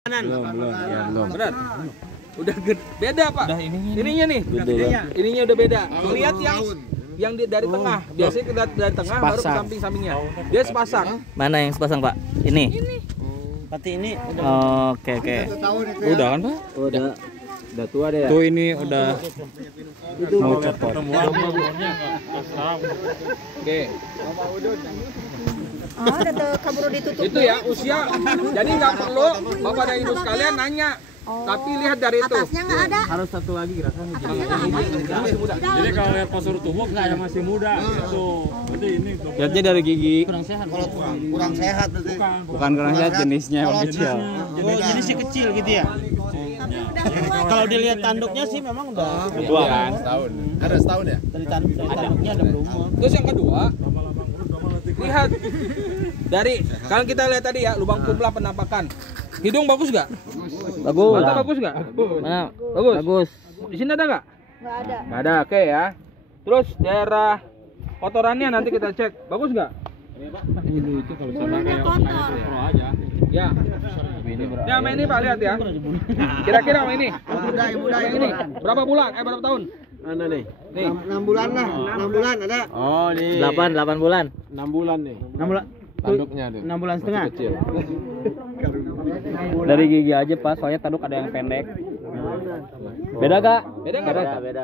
Belum. Benar. Udah beda Pak. Udah ininya nih. Beda ya. Ininya udah beda. Lihat yang dari tengah. Biasanya kita dari tengah baru ke samping-sampingnya. Dia sepasang. Mana yang sepasang Pak? Ini. Berarti ini Oke. Udah kan Pak? Udah tua deh ya. Tuh ini udah mau copot. Oke. Oh, udah keburu ditutup. Itu ya usia. Jadi nggak perlu Bapak dan Ibu sekalian nanya. Tapi lihat dari itu. Atasnya nggak ada. Harus satu lagi rasanya. Masih muda. Jadi kalau lihat postur tubuh nggak yang masih muda gitu. Berarti ini Lihatnya dari gigi. kurang sehat. Kalau kurang sehat berarti. Bukan kurang sehat, jenisnya yang kecil. Oh, jadi si kecil gitu ya. Kalau dilihat tanduknya sih memang udah Dua kan? setahun. Ada setahun ya? dari tanduknya ada berumur. Terus yang kedua, lihat dari kalau kita lihat tadi ya lubang kumla penampakan. Hidung bagus nggak? Bagus. Mata bagus nggak? Mana? Bagus. Bagus. Di sini ada nggak? Nggak ada. Nggak ada. Oke ya. Terus daerah kotorannya nanti kita cek. Bagus nggak? Itu kalau Bulunya kotor. pro aja. Ya. Ya, sama ini Pak lihat ya. Kira-kira sama ini. Sama ini. Berapa bulan? Berapa tahun? Mana nih? Nih. 6 bulan lah, 6 bulan ada. Oh, nih. 8 bulan. 6 bulan nih. 6 bulan. Tanduknya tuh. 6 bulan setengah. Kecil. Dari gigi aja Pak, soalnya tanduk ada yang pendek. Beda Kak? Beda nggak?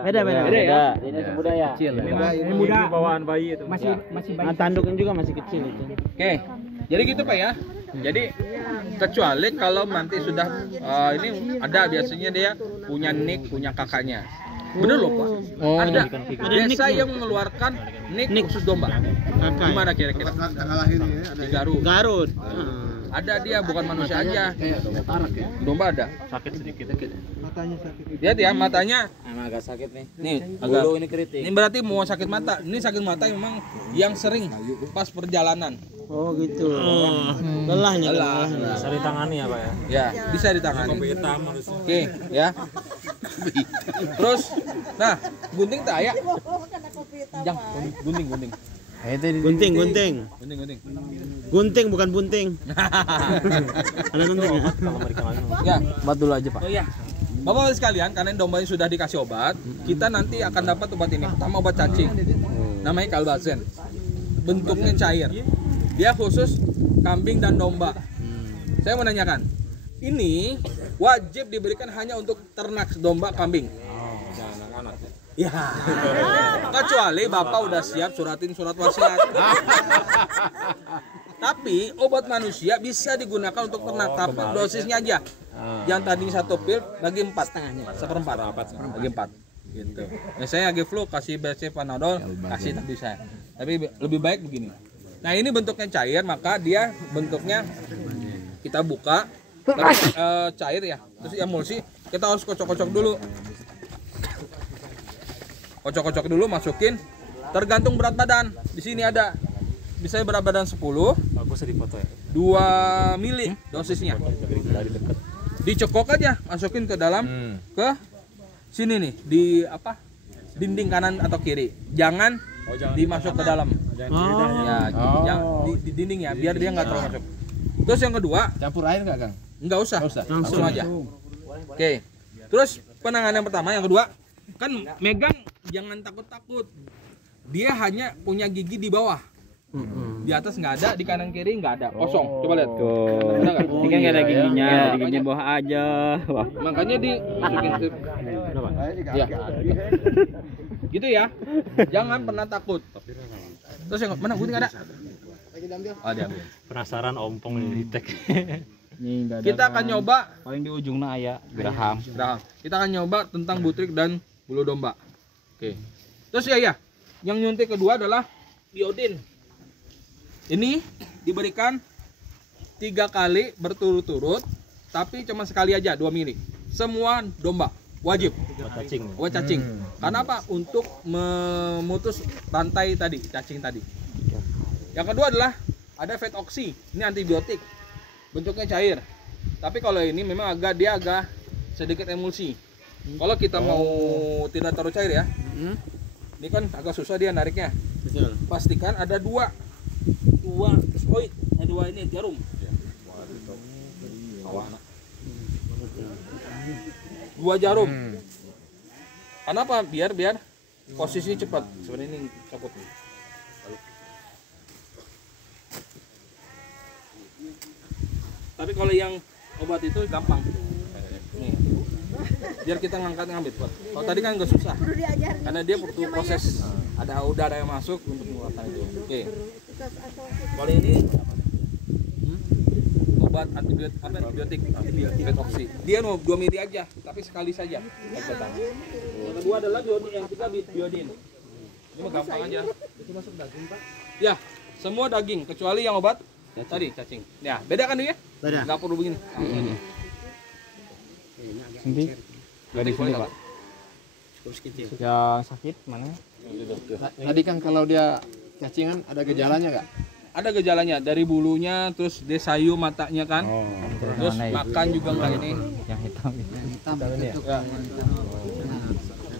Beda. ya? Ini muda ya. Kecil. Ini muda bawaan bayi itu. Masih bayi. Nah, tanduknya juga masih kecil itu. Oke. Jadi gitu Pak ya. Jadi kecuali kalau nanti sudah ini ada biasanya dia punya nik, punya kakaknya. Bener loh Pak. Ada desa yang mengeluarkan nik khusus domba. Gimana kira-kira? Di Garut. Ada dia bukan manusia aja. Domba ada. Sakit sedikit. Matanya sakit. Lihat ya matanya. Agak sakit nih. Nih agak. Ini kritik. Ini berarti mau sakit mata. Ini sakit mata memang yang sering pas perjalanan. Oh gitu. Lelahnya. Bisa ditangani ya, Pak ya? Ya bisa ditangani. Kopi hitam harus. Oke ya. Terus, nah gunting tak ya? Jang, gunting. Gunting. Gunting. Gunting bukan bunting. Ada gunting ya? Ya, Buat dulu aja Pak. oh ya. Bapak-bapak sekalian, karena domba ini sudah dikasih obat, kita nanti akan dapat obat ini. Pertama obat cacing, namanya Kalbazen. Bentuknya cair. Dia khusus kambing dan domba. Saya mau nanyakan, ini wajib diberikan hanya untuk ternak domba, kambing. Ya. Kecuali Bapak udah siap suratin surat wasiat. Tapi obat manusia bisa digunakan untuk ternak, tapi dosisnya aja. Yang tadinya 1 pil bagi 4 setengahnya, 1/4 bagi 4 gitu. Biasanya lagi flu kasih BC Panadol, kasih tadi saya. Tapi lebih baik begini. Nah, ini bentuknya cair, maka dia bentuknya kita buka cair ya. Terus emulsi kita harus kocok-kocok dulu. Kocok-kocok dulu, masukin. Tergantung berat badan. Di sini ada. Bisa berat badan 10. Bagus di foto ya. 2 mili dosisnya. Dicekok aja, masukin ke dalam ke sini nih, di apa? Dinding kanan atau kiri. Jangan dimasuk ke dalam. Ya, jangan di dinding ya, biar dia nggak terlalu masuk. Terus yang kedua, Campur air nggak, Kang? nggak usah. Langsung aja. Oke. Terus penanganan yang pertama, yang kedua, kan megang jangan takut-takut. Dia hanya punya gigi di bawah. Di atas nggak ada, di kanan kiri nggak ada, kosong. Coba lihat. Ada nggak? Ini kan nggak ada giginya, ada giginya bawah aja. Wah. Makanya dimasukin ke ya. Gitu ya. Jangan pernah takut. Terus yang mana gunting ada? Ada. Penasaran ompong ini di tag. Kita akan nyoba Paling di ujungnya ayah geraham. Kita akan nyoba tentang butrik dan bulu domba. Oke. Terus ya, yang nyuntik kedua adalah biodin. Ini diberikan 3 kali berturut-turut, tapi cuma sekali aja 2 mili. Semua domba wajib. Buat cacing. Karena apa? Untuk memutus rantai tadi, cacing tadi. Yang kedua adalah ada Vetoxy. Ini antibiotik. Bentuknya cair. Tapi kalau ini memang agak sedikit emulsi. Kalau kita mau tidak terlalu cair ya. Ini kan agak susah dia nariknya. Betul. Pastikan ada dua skoid, dua ini jarum. 2 jarum. Kenapa? Biar posisi cepat. Sebenarnya ini copot nih. Tapi kalau yang obat itu gampang. Nih. Biar kita ngambil. Kalau tadi kan nggak susah. Karena dia butuh proses. Ada udara yang masuk untuk mengeluarkan itu. Oke. Kalau ini obat antibiotik oksi. Dia 2 mili aja, tapi sekali saja. Yang kedua adalah biodin, yang ketiga biodin. Ini mah gampang aja. Itu masuk daging, Pak? Ya, semua daging kecuali yang obat tadi cacing. Ya, beda kan dia? Beda. Nggak perlu begini. Sini. Gak di sini, Pak. Yang sakit mana? Tadi kan kalau dia cacingan ada gejalanya nggak? Ada gejalanya dari bulunya, terus dia sayu matanya kan. Terus makan juga nggak ini. Yang hitam itu. Ya.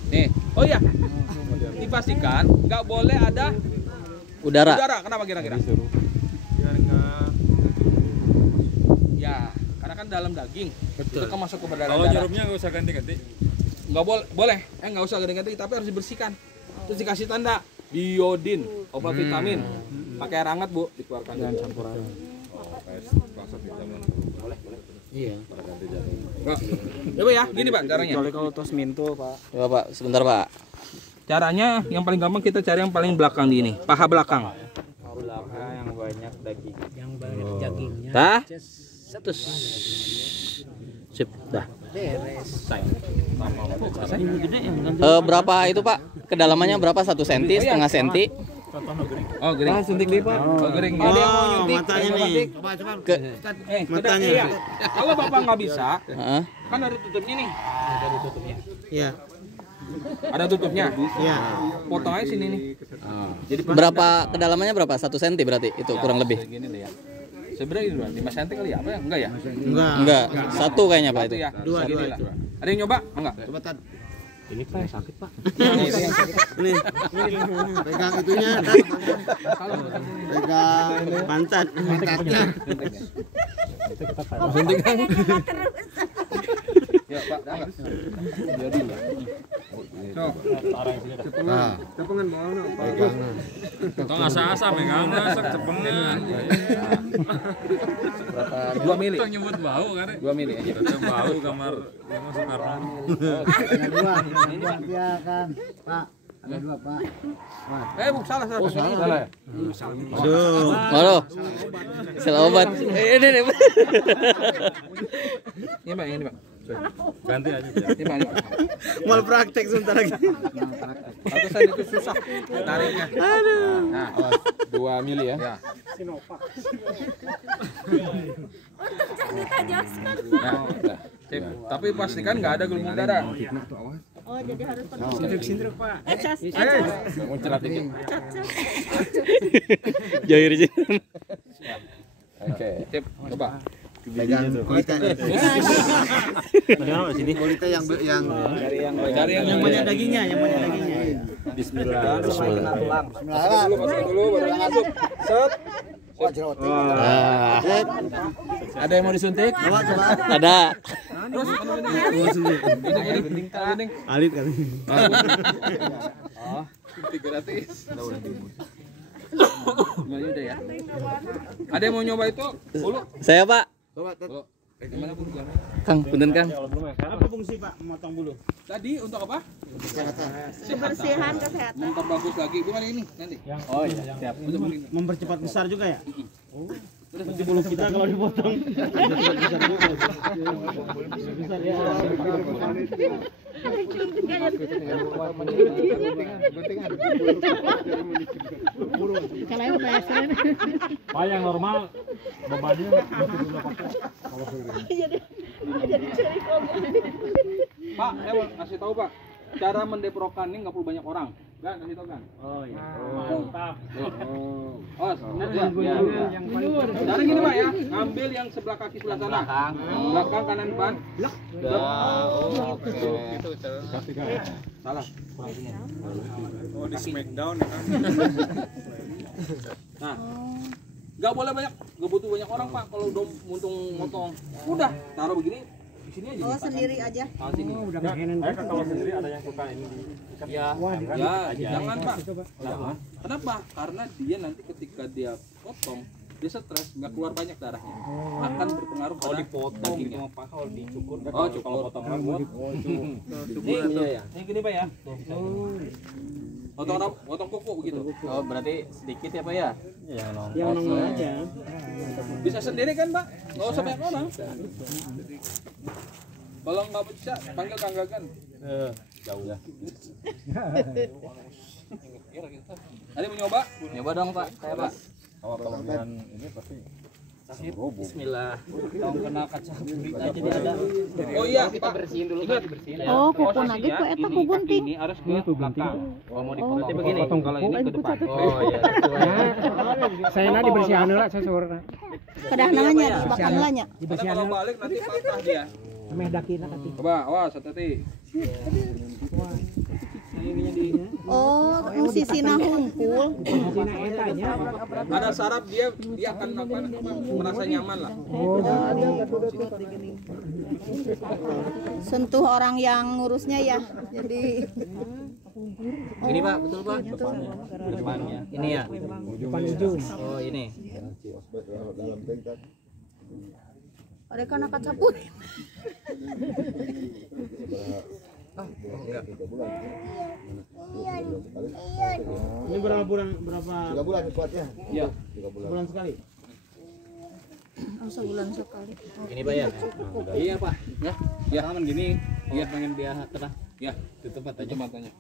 Nih, oh iya, dipastikan nggak boleh ada Udara. Kenapa kira-kira? Ya, karena kan dalam daging. Itu kan masuk ke darah. Kalau jerumnya nggak usah ganti-ganti. Nggak boleh, nggak usah ganti-ganti, tapi harus dibersihkan. Terus dikasih tanda biodin, obat vitamin. Pakai air hangat, Bu, dikeluarkan. Jangan campuran. Iya. Ya, Pak ya, gini Pak caranya. Kecuali kalau tos minto, Pak. Coba Pak, sebentar Pak. Caranya yang paling gampang kita cari yang paling belakang di ini, paha belakang. Belakang yang banyak daging. Yang banyak dagingnya. Dah. Satu. Sip, dah. Berapa itu Pak? Kedalamannya berapa? 1 cm, setengah cm? Oh, gering. Suntik deh, Pak. Oh, gering. Ada yang mau nyuntik? Matanya nih. Matanya. Iya. Kalau Bapak nggak bisa, Heeh. kan ada tutupnya nih. Iya. Ada tutupnya. Iya. Potong aja sini nih. Jadi Berapa kedalamannya berapa? 1 cm berarti itu kurang lebih. Gini deh ya. Sebenarnya ini 5 cm kali ya? Apa ya? Enggak ya? Enggak, 1 kayaknya Pak Satu itu. ya. Dua. Segini lah. Ada yang nyoba? Enggak. Coba Tad. Ini Pak sakit, Pak. Nih. Pegang itunya. Pegang pantat. Pantatnya. Suntik kan? Ya, Pak. Enggak. Jadi. Nah, pegangan. Tong asa-asa megang masak cepengan. 2 mili. Tong nyebut bau kan. 2 mili aja. Ada bau kamar yang Soekarno. Bu, salah. Oh, salah ya? Waduh. Salah obat. Ini. Ini Pak, ini Pak. Ganti aja. Ini Pak. Mal praktek sebentar lagi. Pantesan itu susah tariknya. Nah, 2 mili ya? ya. Nah, Sip. Tapi pastikan nggak ada gelembung darah. oh jadi harus penuh. Sindruk, Pak. Cas. Muncrat dikit. Joir aja. Oke. Sip, coba. Pegang kulitnya. Kulitnya yang Cari yang Banyak dagingnya, yang banyak dagingnya. Bismillah. masuk dulu baru masuk. Set. Ada yang mau disuntik? Ada. Terus ini. Alit kali. Suntik gratis. Gimana udah ya? Ada yang mau nyoba itu? Dulu. Saya Pak. Coba Tad. Gimana pun gimana? Kang, punten Kang. Apa fungsi Pak memotong bulu? Tadi untuk apa? Kebersihan, kesehatan. Memperbagus lagi. Gimana ini nanti? Oh iya, siap. Mempercepat besar juga ya? Nanti bulu kita kalau dipotong. Besar ya. Pak yang normal bebannya masih bisa pakai. Jadi curi Pak, saya mau kasih tahu Pak. Cara mendeprokan ini nggak perlu banyak orang. Kan, kasih tahu kan? Oh iya. Mantap. Oh, ya. Cara gini Pak ya, ngambil yang sebelah kaki sebelah sana. Belakang kanan depan. Salah. Oh di smackdown kan. Nah, nggak boleh banyak, nggak butuh banyak orang Pak. Kalau muntung motong, udah taruh begini, sini aja. Oh, sendiri aja. Tahan sini. Kalau sendiri ada yang suka ini diikat. Ya, jangan Pak. Jangan. Kenapa? Karena dia nanti ketika dia potong, dia stres, nggak keluar banyak darahnya. Akan berpengaruh kalau dipotong gitu Pak, kalau dicukur. Oh, cukur. Kalau potong rambut. Ini gini Pak ya. Potong kuku begitu. Oh, berarti sedikit ya Pak ya? Yang nongol aja. Bisa sendiri kan Pak? Nggak usah banyak orang. Kalau nggak bisa, panggil Kang Gagan. Jauh ya. Ada mau nyoba? Nyoba dong Pak, saya Pak. Kalau kelebihan ini pasti Bismillah. Tong kena kaca berita jadi ada. Oh iya, Kita Pak. bersihin dulu Pak, dibersihin ya. Oh, kuku lagi ku eta ku gunting. Ini harus ke belakang. Oh, mau dipotong begini. Potong kalau ini ke depan. Oh iya. Saya nanti bersihan heula saya suruh. Kedah nanya di bakal lanya. Karena kalau balik nanti patah dia. Meh dakina kati. Coba, awas hati-hati. Oh, sisina hungkul. Sina eta nya. Ada saraf dia akan merasa nyaman lah. Sentuh orang yang ngurusnya ya. Jadi Ini Pak, betul Pak? Depannya. Ini ya. Depan ujung. Oh, ini. ada kana kacapur. Ini berapa bulan 3 bulan kuatnya. Iya. Sebulan sekali? Oh, sebulan sekali. Ini Pak ya. Iya, Pak. Ya. Ya. Tangan gini. Iya, pengen dia kena. Ya, Tutup itu matanya. matanya.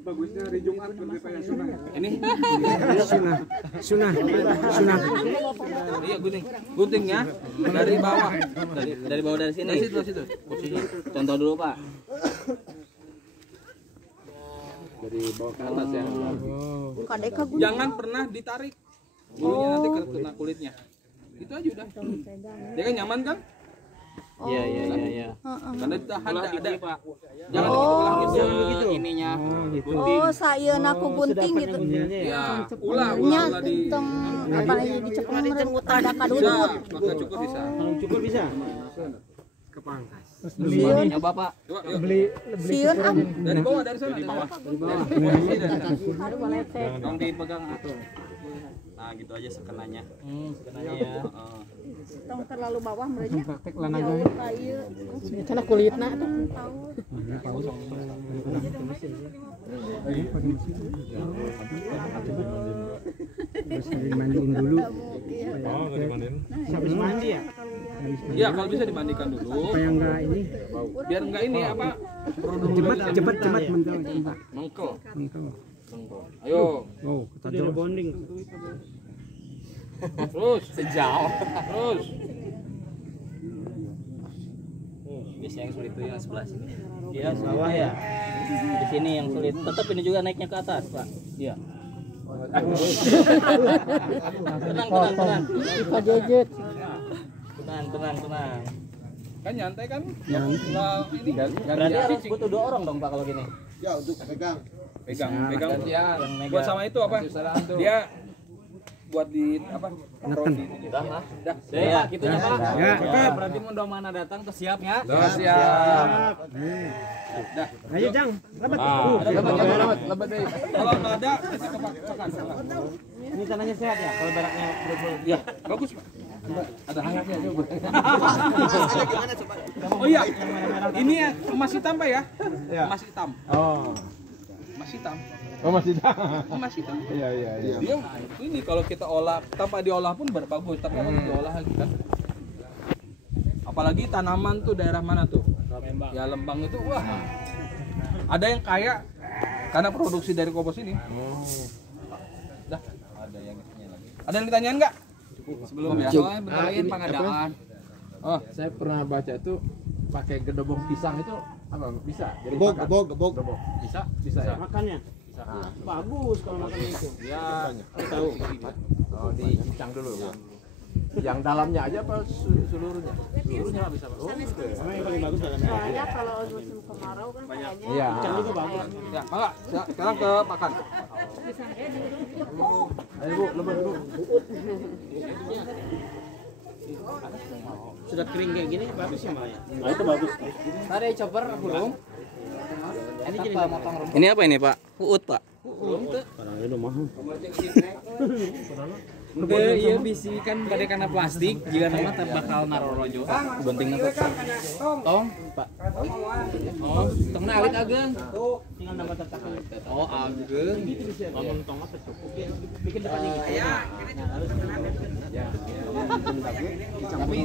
bagusnya hari Jumat lebih banyak sunah. Ini Sunah. iya guntingnya dari bawah. Dari bawah dari sini. Dari situ. Posisinya. Contoh dulu Pak. Dari bawah ke atas ya. Kadeka gunting. Jangan pernah ditarik. Bulunya nanti kena kulitnya. Itu aja udah. Dia kan nyaman kan? Iya. Karena ditahan ada Pak. Jangan Oh. begitu. Ininya. Oh, sayeuna ku gunting gitu. Ya, ulah Nya di tong apa ini dicepeng merenggut ada bisa, kadudut. pakai cukur bisa. Kalau cukur bisa? Sieun, Nyoba Pak. Coba yuk. sieun ah. Dari bawah dari sana. Dari bawah. Tolong dipegang atuh. Nah, gitu aja sekenanya. Sekenanya ya. Tong terlalu bawah merenya. Praktek lana Jauh ka ieu. Cenah kulitna mandiin dulu. Oh, nggak dimandiin. Habis mandi ya? Iya, kalau bisa dimandikan dulu. Supaya enggak ini Biar enggak ini apa? cepat mental. Mengkel. Mental. Ayo. Oh, kita bonding. Terus. Sejauh. Terus. Biasanya yang sulit itu yang sebelah sini. Iya, bawah ya. Di sini yang sulit. Tetap ini juga naiknya ke atas, Pak. Iya. Tenang. Kita jejet. Tenang. Kan nyantai kan? Nggak ini kan? Berarti harus butuh 2 orang dong, Pak, kalau gini. Ya untuk pegang. Pegang. Yang megang. Buat sama itu apa? Dia buat di apa? Neken. Udah lah. Ya, gitu ya, Pak. Ya. Oke, berarti mau mana datang tuh siap ya. Siap. Ayo, Jang. Lebat. Lebat deh. Kalau nggak ada, kita kepakan. Ini tanahnya sehat ya? Kalau baraknya berbulu. Ya, bagus Pak. Ada hangatnya coba. Oh iya, ini ya emas hitam Pak ya? Emas hitam. Oh. Emas hitam. Oh masih dah. Emas hitam. Iya. Dia ini kalau kita olah tanpa diolah pun bagus, tapi kalau diolah lagi kan. Apalagi tanaman tuh daerah mana tuh? Ya Lembang itu wah. Ada yang kaya karena produksi dari Kopos ini. Dah, ada yang lagi. Ada yang ditanyain enggak? Sebelum ya. Soalnya bentar pengadaan. Oh, Saya pernah baca itu pakai gedobong pisang itu apa bisa? Jadi gebok. bisa? Bisa ya. Makannya? Bagus kalau makan itu. Ya, Tahu. Oh dicincang dulu. Yang dalamnya aja apa seluruhnya? seluruhnya bisa Pak. Emang yang paling bagus dalamnya. Soalnya kalau musim kemarau kan kayaknya Iya. Ikan juga bagus. Ya, mangga. Sekarang ke pakan. Ayo Bu, lebat Bu. Sudah kering kayak gini bagus ya, Mbak ya? Nah itu bagus. Tadi chopper burung. Ini jadi Motong rumput. Ini apa ini, Pak? Uut, Pak. Barangnya udah mahal. Iya bisi kan pada karena plastik jika nama bakal naruh rojo. Benting apa? Tong, Pak. Oh, tong awit ageng. tinggal nambah tatakan. Oh, ageng. Bangun tongnya tercukup. Bikin depannya gitu. Tapi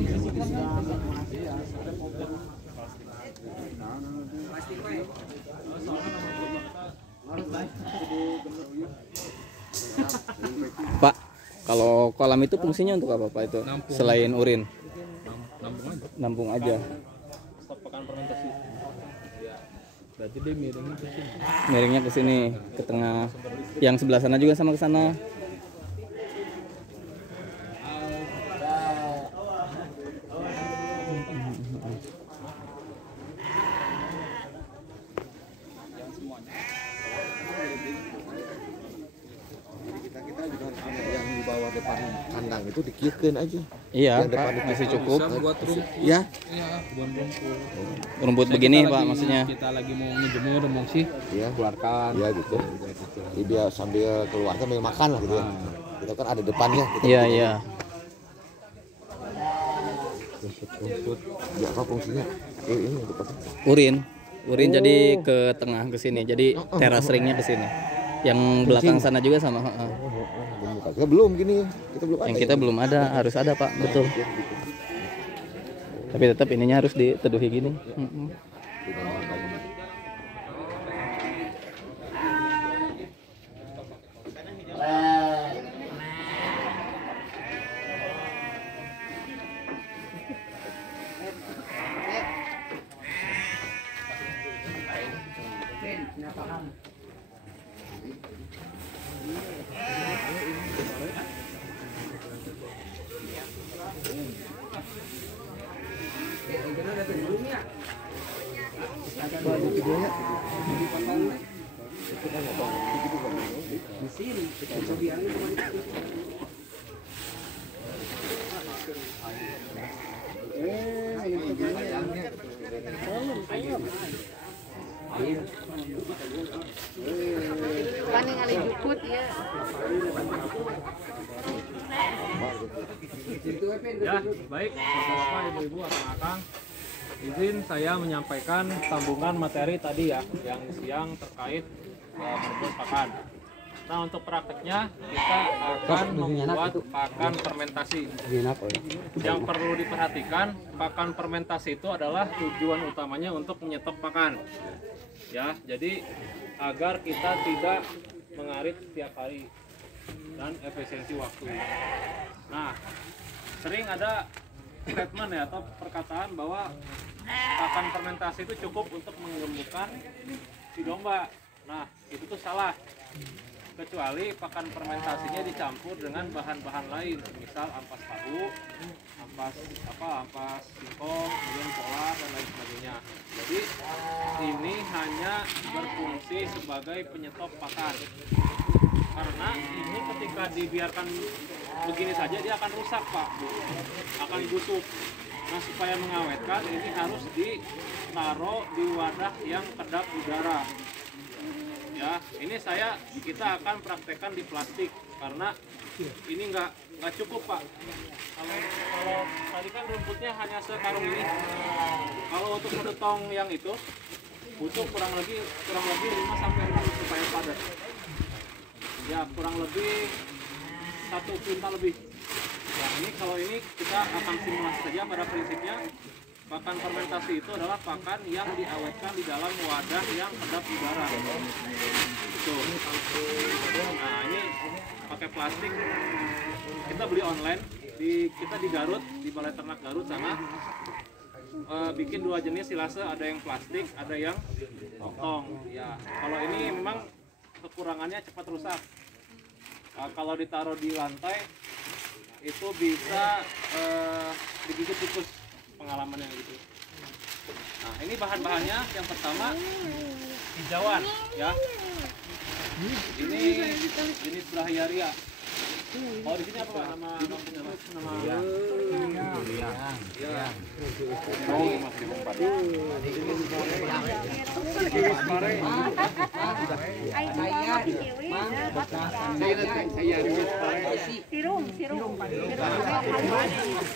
Pak, kalau kolam itu fungsinya untuk apa, Pak itu? Selain urin. Nampung aja. stok pakan fermentasi. Berarti dia miringnya ke sini. Miringnya ke sini, ke tengah. Yang sebelah sana juga sama ke sana. Yang di bawah depan kandang itu dikirkeun aja. Iya, Yang depan Pak, itu masih cukup. Bisa buat rumput. Ya, Iya, buat rumput. Rumput Kita begini, Pak, lagi- maksudnya. Kita lagi mau ngejemur emosi, ya keluarkan. ya gitu. Jadi dia sambil keluar sambil makan lah gitu. Kita kan ada depannya. Kita Iya, bikin iya. rumput. Ya apa fungsinya? Ini untuk apa? Urin. Urin jadi ke tengah ke sini. Jadi teras ringnya ke sini. Yang belakang sana juga sama, heeh. Kita belum gini. Kita belum ada. Yang kita belum ada, harus ada, Pak. Betul. Tapi tetap ininya harus diteduhi gini. Mm-mm. Kan yang ada jukut ya. Ya, baik, Bapak, Ibu-ibu, Akang-akang. Izin saya menyampaikan sambungan materi tadi ya, yang siang terkait merebus pakan. Nah, untuk prakteknya kita akan membuat pakan fermentasi. Yang perlu diperhatikan, pakan fermentasi itu adalah tujuan utamanya untuk menyetok pakan. Ya, jadi agar kita tidak mengarit setiap hari dan efisiensi waktu. Nah, sering ada statement ya atau perkataan bahwa pakan fermentasi itu cukup untuk menggemukkan si domba. Nah, itu tuh salah. Kecuali pakan fermentasinya dicampur dengan bahan-bahan lain, misal ampas tahu, ampas singkong, kemudian polar dan lain sebagainya. Jadi ini hanya berfungsi sebagai penyetop pakan. Karena ini ketika dibiarkan begini saja dia akan rusak, Pak, akan busuk. Nah, supaya mengawetkan ini harus ditaruh di wadah yang kedap udara. Ya, ini kita akan praktekkan di plastik karena ini nggak cukup, Pak. Kalau tadi kan rumputnya hanya sekarung ini. Kalau untuk menetong yang itu butuh kurang lebih 5 sampai 6 supaya padat. Ya, kurang lebih 1 kuintal lebih. Nah, kalau ini kita akan simulasi saja pada prinsipnya. Pakan fermentasi itu adalah pakan yang diawetkan di dalam wadah yang kedap udara. Itu. Nah, ini pakai plastik. Kita beli online. Kita di Garut, di Balai Ternak Garut sana. Bikin 2 jenis silase, ada yang plastik, ada yang tong. Ya, kalau ini memang kekurangannya cepat rusak. Kalau ditaruh di lantai itu bisa digigit tikus, pengalaman yang gitu. Nah, ini bahan-bahannya yang pertama hijauan ya. Ini jenis Brahiaria. Oh, di sini apa Pak? Nama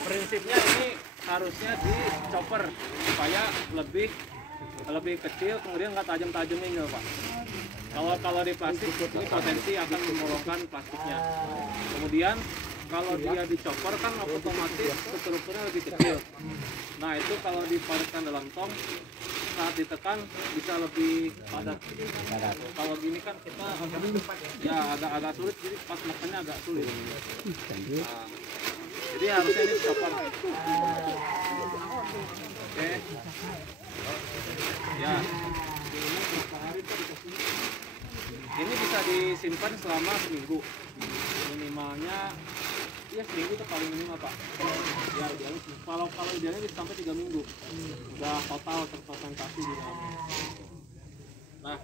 prinsipnya ini harusnya di-chopper supaya lebih kecil, kemudian nggak tajam-tajam ini Pak. Kalau di plastik ini potensi akan membolongkan plastiknya. Kemudian kalau dia dicopper kan otomatis strukturnya lebih kecil. Nah itu kalau dipadatkan dalam tong, saat ditekan bisa lebih padat. Kalau gini kan kita ya agak sulit, jadi pas menekannya agak sulit. Nah, jadi harusnya ini dicopper. Oke. Ya. Ini bisa disimpan selama seminggu. Minimalnya ya seminggu itu paling minimal Pak. Ya idealnya kalau idealnya bisa sampai 3 minggu. Udah total terfermentasi di dalam. Nah,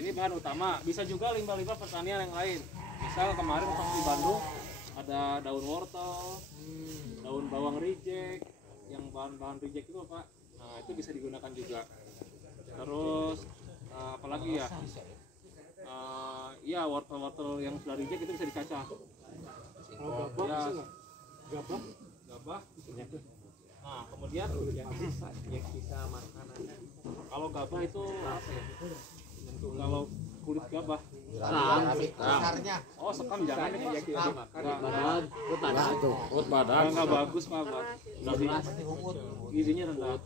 ini bahan utama. Bisa juga limbah-limbah pertanian yang lain. Misal kemarin pas di Bandung ada daun wortel, daun bawang reject, yang bahan-bahan reject itu Pak. Nah, itu bisa digunakan juga. Terus apalagi ya? Iya wortel-wortel yang sudah reject itu bisa dikacah. Ya, gabah. Nah kemudian sisa makanan. Kalau gabah itu apa ya? Kalau kulit gabah. Kasarnya. Oh sekam jangan dimakan. Kulit badan. Nggak bagus Pak. Gizinya rendah.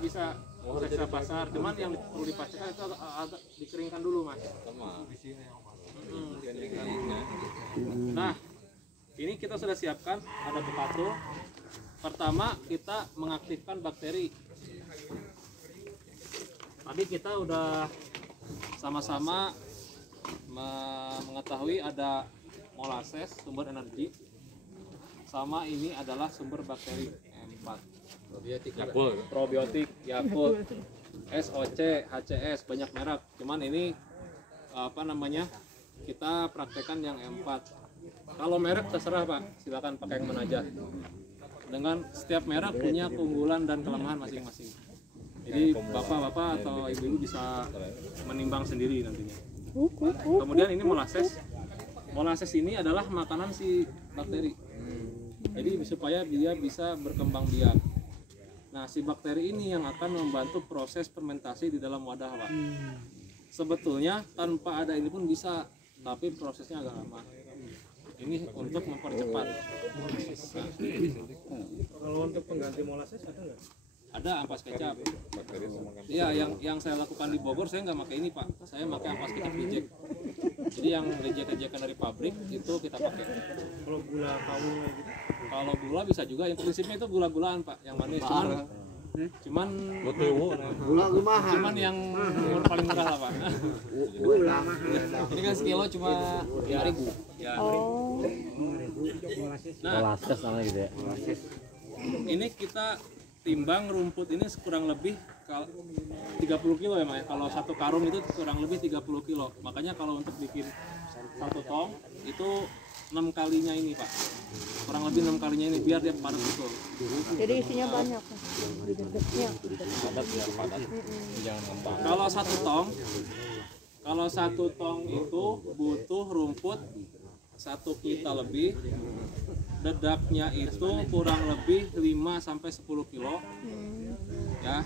Bisa periksa pasar, cuman yang perlu dipastikan itu agak dikeringkan dulu Mas. Nah, ini kita sudah siapkan ada Pekato. Pertama kita mengaktifkan bakteri. Tadi kita udah sama-sama mengetahui ada molasses sumber energi, sama ini adalah sumber bakteri M4. Probiotik, Yakult, SOC, HCS, banyak merek. Cuman ini apa namanya? Kita praktekkan yang M4. Kalau merek terserah Pak, silakan pakai yang mana aja. Dengan setiap merek punya keunggulan dan kelemahan masing-masing. Jadi bapak-bapak atau ibu-ibu bisa menimbang sendiri nantinya. Kemudian ini molasses. Molasses ini adalah makanan si bakteri. Jadi supaya dia bisa berkembang biak. Nah, si bakteri ini yang akan membantu proses fermentasi di dalam wadah, Pak. Sebetulnya tanpa ada ini pun bisa, tapi prosesnya agak lama. Ini untuk mempercepat. Kalau untuk pengganti molasses ada nggak? Ada ampas kecap. Iya, yang saya lakukan di Bogor saya nggak pakai ini Pak. Saya pakai ampas kecap reject. Jadi yang reject-rejectan dari pabrik itu kita pakai. Kalau gula kawung gitu? Kalau gula bisa juga. Yang prinsipnya itu gula-gulaan Pak, yang manis. Cuman yang paling murah lah Pak. Ini kan sekilo cuma 5.000. Ya. Nah, molasses sama gitu ya. ini kita timbang rumput ini kurang lebih 30 kilo ya Mak. Kalau satu karung itu kurang lebih 30 kilo. Makanya kalau untuk bikin satu tong itu 6 kalinya ini Pak. Kurang lebih 6 kalinya ini biar dia padat betul. Jadi isinya banyak. Kalau satu tong itu butuh rumput 1 kita lebih. Dedaknya itu kurang lebih 5-10 kilo. Ya.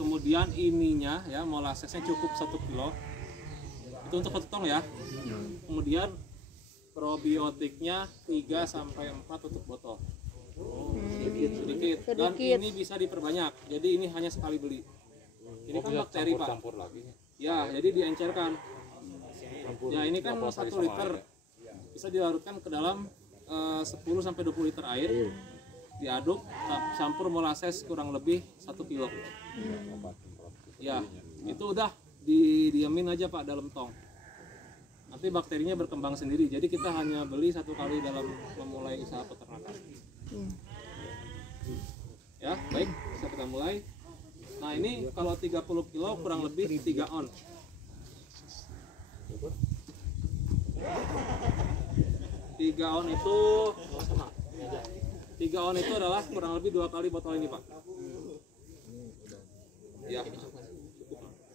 Kemudian ininya ya molassesnya cukup 1 kilo. Itu untuk 1 tong ya. Kemudian probiotiknya 3-4 tutup botol. Sedikit. Dan ini bisa diperbanyak. Jadi ini hanya sekali beli. Ini kan bakteri Pak. Ya, jadi diencerkan. Ya ini kan 1 liter. Bisa dilarutkan ke dalam 10-20 liter air, diaduk, campur molasses kurang lebih 1 kilo. Ya, itu udah didiamin aja Pak dalam tong. Nanti bakterinya berkembang sendiri. Jadi kita hanya beli 1 kali dalam memulai usaha peternakan. Ya, baik, bisa kita mulai. Nah ini kalau 30 kilo kurang lebih 3 on. 3 on itu 3 on itu adalah kurang lebih 2 kali botol ini, Pak. Ya.